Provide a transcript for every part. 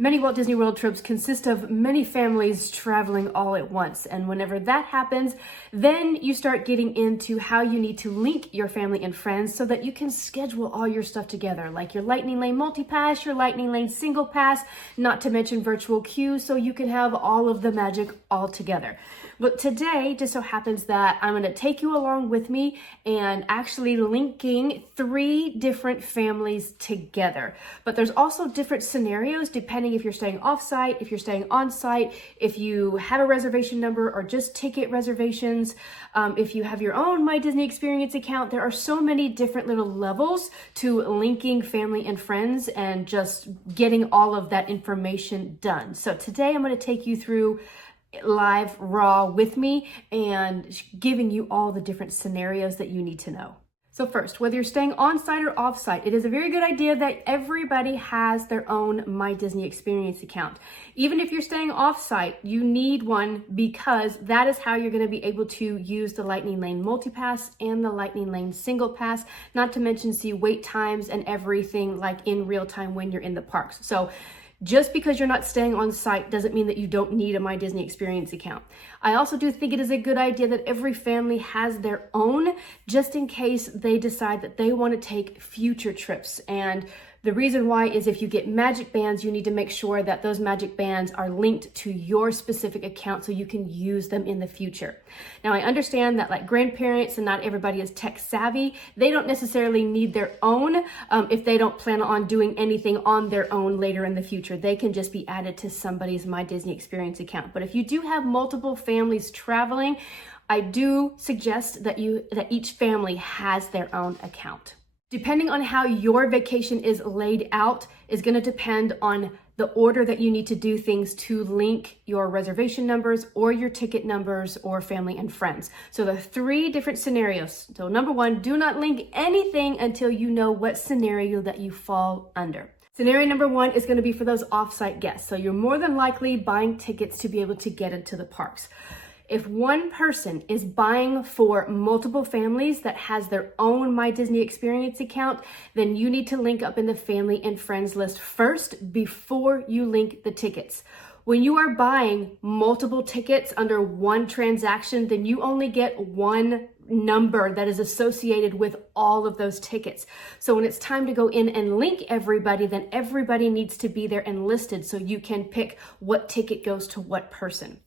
Many Walt Disney World trips consist of many families traveling all at once. And whenever that happens, then you start getting into how you need to link your family and friends so that you can schedule all your stuff together, like your Lightning Lane multi-pass, your Lightning Lane single pass, not to mention virtual queues, so you can have all of the magic all together. But today just so happens that I'm going to take you along with me and actually linking 3 different families together. But there's also different scenarios depending if you're staying off-site, if you're staying on-site, if you have a reservation number or just ticket reservations, if you have your own My Disney Experience account. There are so many different little levels to linking family and friends and just getting all of that information done. So today I'm going to take you through live raw with me and giving you all the different scenarios that you need to know. So first, whether you're staying on-site or off-site, it is a very good idea that everybody has their own My Disney Experience account. Even if you're staying off-site, you need one because that is how you're going to be able to use the Lightning Lane multi-pass and the Lightning Lane single pass, not to mention see wait times and everything like in real time when you're in the parks. So just because you're not staying on site doesn't mean that you don't need a My Disney Experience account. I also do think it is a good idea that every family has their own, just in case they decide that they want to take future trips. And the reason why is if you get magic bands, you need to make sure that those magic bands are linked to your specific account so you can use them in the future. Now, I understand that like grandparents and not everybody is tech savvy. They don't necessarily need their own if they don't plan on doing anything on their own later in the future. They can just be added to somebody's My Disney Experience account. But if you do have multiple families traveling, I do suggest that each family has their own account. Depending on how your vacation is laid out is going to depend on the order that you need to do things to link your reservation numbers or your ticket numbers or family and friends. So the 3 different scenarios. So number 1, do not link anything until you know what scenario that you fall under. Scenario number 1 is going to be for those off-site guests. So you're more than likely buying tickets to be able to get into the parks. If one person is buying for multiple families that has their own My Disney Experience account, then you need to link up in the family and friends list first before you link the tickets. When you are buying multiple tickets under one transaction, then you only get one number that is associated with all of those tickets. So when it's time to go in and link everybody, then everybody needs to be there and listed so you can pick what ticket goes to what person.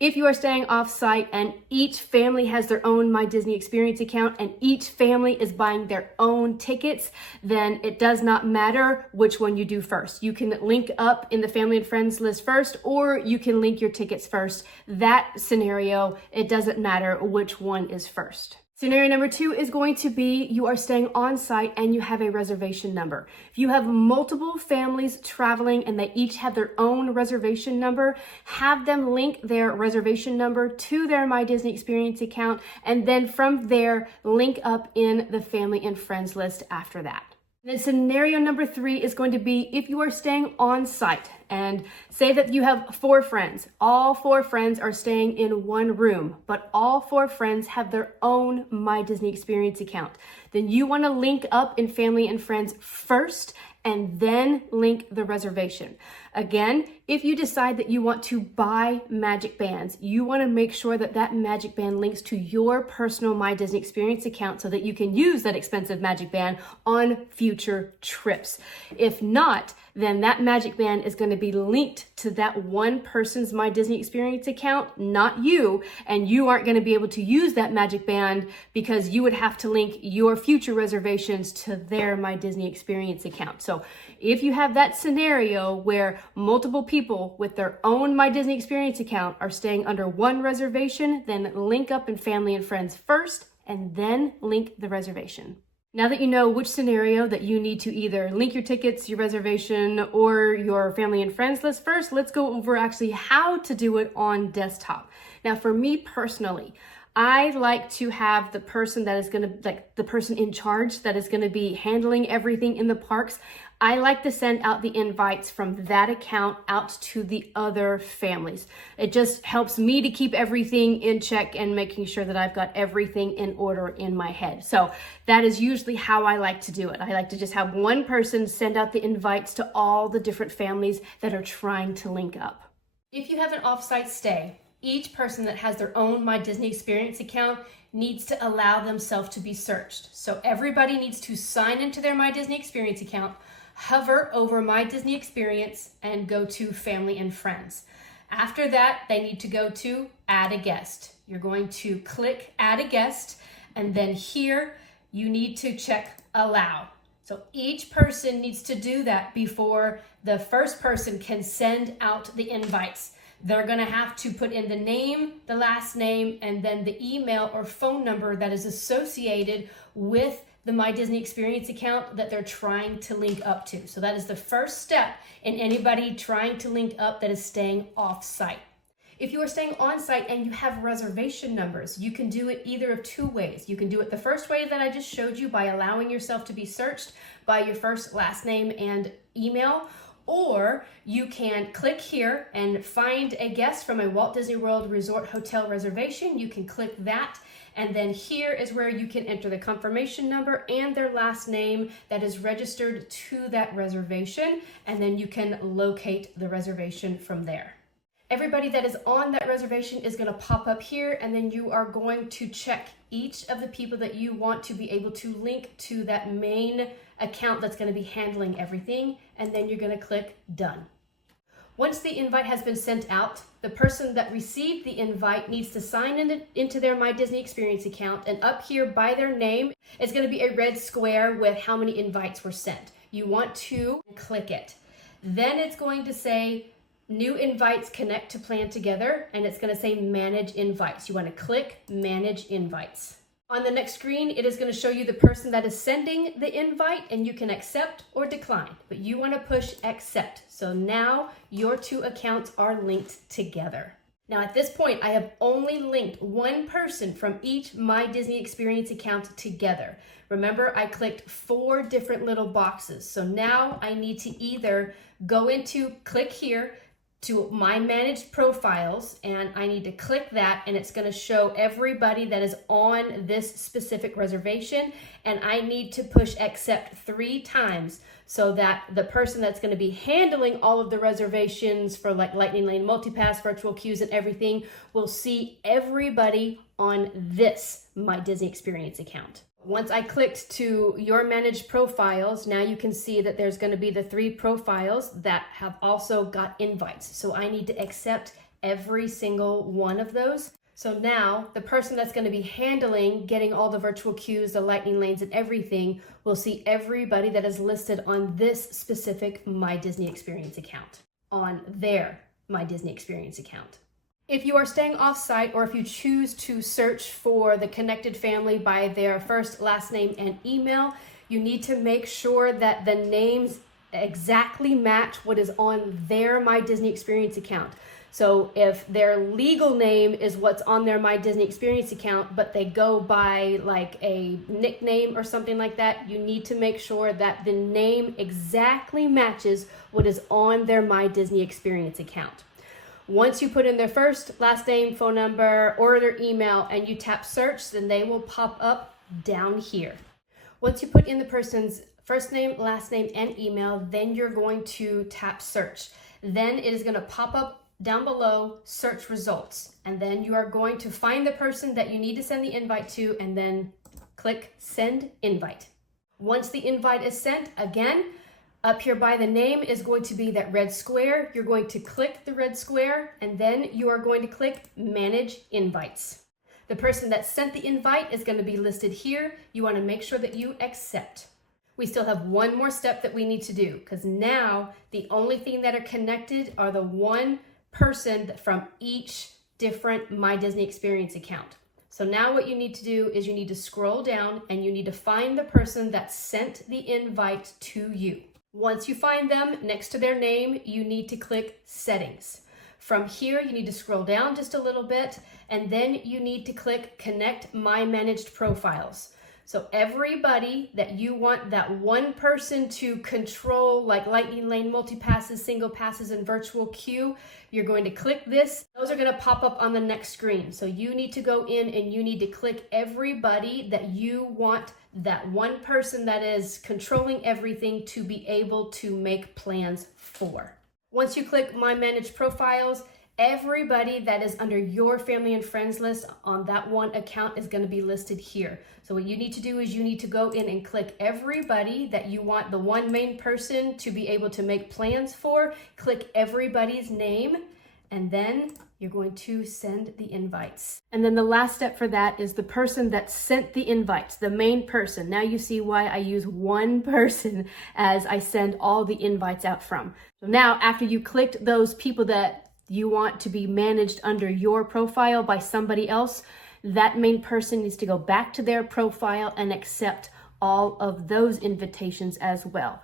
If you are staying off-site and each family has their own My Disney Experience account and each family is buying their own tickets, then it does not matter which one you do first. You can link up in the family and friends list first, or you can link your tickets first. That scenario, it doesn't matter which one is first. Scenario number 2 is going to be you are staying on site and you have a reservation number. If you have multiple families traveling and they each have their own reservation number, have them link their reservation number to their My Disney Experience account, and then from there, link up in the family and friends list after that. Then scenario number 3 is going to be if you are staying on site and say that you have 4 friends. All 4 friends are staying in one room, but all 4 friends have their own My Disney Experience account. Then you want to link up in family and friends first and then link the reservation. Again, if you decide that you want to buy magic bands, you want to make sure that that magic band links to your personal My Disney Experience account so that you can use that expensive magic band on future trips. If not, then that magic band is going to be linked to that one person's My Disney Experience account, not you, and you aren't going to be able to use that magic band because you would have to link your future reservations to their My Disney Experience account. So if you have that scenario where multiple people with their own My Disney Experience account are staying under one reservation, then link up in family and friends first and then link the reservation. Now that you know which scenario that you need to either link your tickets, your reservation, or your family and friends list first, let's go over actually how to do it on desktop. Now, for me personally, I like to have the person that is going to, like the person in charge that is going to be handling everything in the parks. I like to send out the invites from that account out to the other families. It just helps me to keep everything in check and making sure that I've got everything in order in my head. So that is usually how I like to do it. I like to just have one person send out the invites to all the different families that are trying to link up. If you have an offsite stay, each person that has their own My Disney Experience account needs to allow themselves to be searched. So everybody needs to sign into their My Disney Experience account, hover over My Disney Experience, and go to Family and Friends. After that, they need to go to Add a Guest. You're going to click Add a Guest, and then here you need to check Allow. So each person needs to do that before the first person can send out the invites. They're going to have to put in the name, the last name, and then the email or phone number that is associated with the My Disney Experience account that they're trying to link up to. So that is the first step in anybody trying to link up that is staying off-site. If you are staying on-site and you have reservation numbers, you can do it either of two ways. You can do it the first way that I just showed you by allowing yourself to be searched by your first, last name, and email, or you can click here and find a guest from a Walt Disney World Resort hotel reservation. You can click that, and then here is where you can enter the confirmation number and their last name that is registered to that reservation, and then you can locate the reservation from there. Everybody that is on that reservation is going to pop up here, and then you are going to check each of the people that you want to be able to link to that main account that's going to be handling everything, and then you're going to click Done. Once the invite has been sent out, the person that received the invite needs to sign into their My Disney Experience account, and up here by their name is going to be a red square with how many invites were sent. You want to click it. Then it's going to say New Invites Connect to Plan Together, and it's going to say Manage Invites. You want to click Manage Invites. On the next screen, it is going to show you the person that is sending the invite, and you can accept or decline, but you want to push accept. So now your two accounts are linked together. Now at this point, I have only linked one person from each My Disney Experience account together. Remember, I clicked 4 different little boxes. So now I need to either go into, click here, to My Managed Profiles, and I need to click that, and it's going to show everybody that is on this specific reservation, and I need to push accept 3 times so that the person that's going to be handling all of the reservations for like Lightning Lane, Multipass, virtual queues, and everything will see everybody on this My Disney Experience account. Once I clicked to your managed profiles, now you can see that there's going to be the 3 profiles that have also got invites. So I need to accept every single one of those. So now the person that's going to be handling getting all the virtual queues, the lightning lanes, and everything will see everybody that is listed on this specific My Disney Experience account, on their My Disney Experience account. If you are staying off-site, or if you choose to search for the connected family by their first, last name, and email, you need to make sure that the names exactly match what is on their My Disney Experience account. So if their legal name is what's on their My Disney Experience account, but they go by like a nickname or something like that, you need to make sure that the name exactly matches what is on their My Disney Experience account. Once you put in their first, last name, phone number, or their email, and you tap search, then they will pop up down here. Once you put in the person's first name, last name, and email, then you're going to tap search. Then it is going to pop up down below search results. And then you are going to find the person that you need to send the invite to, and then click send invite. Once the invite is sent, again, up here by the name is going to be that red square. You're going to click the red square, and then you are going to click Manage Invites. The person that sent the invite is going to be listed here. You want to make sure that you accept. We still have one more step that we need to do, because now the only thing that are connected are the one person from each different My Disney Experience account. So now what you need to do is you need to scroll down, and you need to find the person that sent the invite to you. Once you find them, next to their name, you need to click Settings. From here, you need to scroll down just a little bit, and then you need to click Connect My Managed Profiles. So everybody that you want that one person to control, like Lightning Lane, multi-passes, single passes, and virtual queue, you're going to click this. Those are going to pop up on the next screen. So you need to go in and you need to click everybody that you want that one person that is controlling everything to be able to make plans for. Once you click My Manage Profiles, everybody that is under your family and friends list on that one account is going to be listed here. So what you need to do is you need to go in and click everybody that you want the one main person to be able to make plans for. Click everybody's name, and then you're going to send the invites. And then the last step for that is the person that sent the invites, the main person. Now you see why I use one person as I send all the invites out from. So now after you clicked those people that you want to be managed under your profile by somebody else, that main person needs to go back to their profile and accept all of those invitations as well.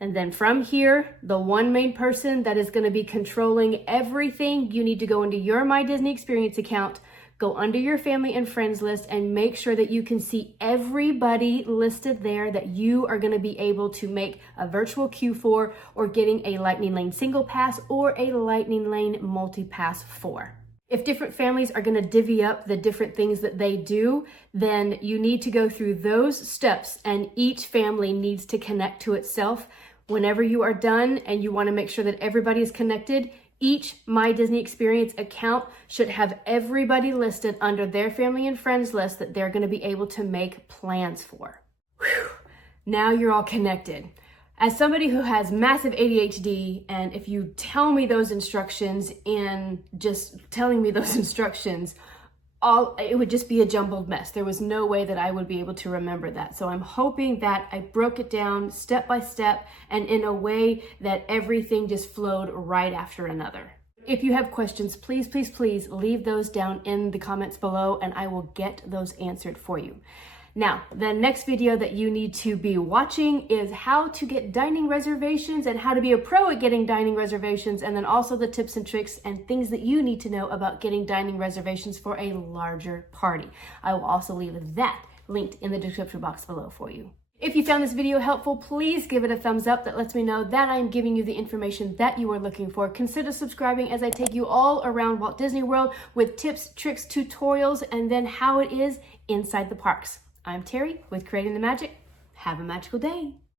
And then from here, the one main person that is going to be controlling everything, you need to go into your My Disney Experience account, go under your family and friends list, and make sure that you can see everybody listed there that you are going to be able to make a virtual queue for, or getting a Lightning Lane single pass or a Lightning Lane multi-pass for. If different families are going to divvy up the different things that they do, then you need to go through those steps, and each family needs to connect to itself. Whenever you are done and you want to make sure that everybody is connected, each My Disney Experience account should have everybody listed under their family and friends list that they're going to be able to make plans for. Whew. Now you're all connected. As somebody who has massive ADHD, and if you tell me those instructions and just telling me those instructions, it would just be a jumbled mess. There was no way that I would be able to remember that. So I'm hoping that I broke it down step by step and in a way that everything just flowed right after another. If you have questions, please, please, please leave those down in the comments below and I will get those answered for you. Now, the next video that you need to be watching is how to get dining reservations and how to be a pro at getting dining reservations, and then also the tips and tricks and things that you need to know about getting dining reservations for a larger party. I will also leave that linked in the description box below for you. If you found this video helpful, please give it a thumbs up. That lets me know that I am giving you the information that you are looking for. Consider subscribing as I take you all around Walt Disney World with tips, tricks, tutorials, and then how it is inside the parks. I'm Terry with Creating the Magic. Have a magical day.